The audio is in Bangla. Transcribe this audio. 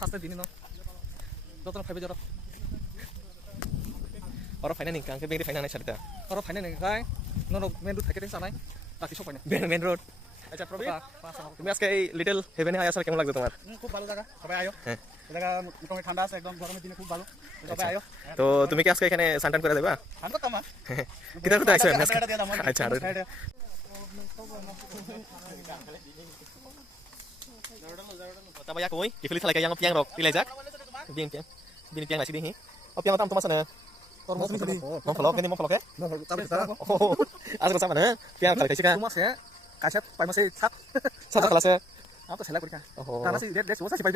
Pasti dini no. Dokter five jorok. Orang final nih, kan? Kayak final nih cerita. Orang final nih guys. No main road থাকে চালাই বাকি সব পাই না মেন রোড। আচ্ছা প্রবীর তুমি আজকে এই লিটল হেভেনে আয়া কেমন লাগলো তোমার? খুব ভালো জায়গা সবাই আয়ো জায়গা মোটামুটি ঠান্ডা আছে একদম গরমের দিনে খুব ভালো সবাই আয়ো তো তুমি কি আজকে এখানে সানটান করে দেবা? ঠান্ডা তো মা কিটা করতে আইছো আচ্ছা tama ya koy kifili thalai kay yang piang rok pilai jak bin piang nasi di hi piang tam tumas na তরমুজ মিশালি mong follow kani mong follow ke তারপরে তারা asal sama na piang thalai kay sika তোমার সে কাছে পাই মাসে সাত sa kelas ya আমার তো সেলা করি oh তারা সে রেড রেড ওসা সে পাই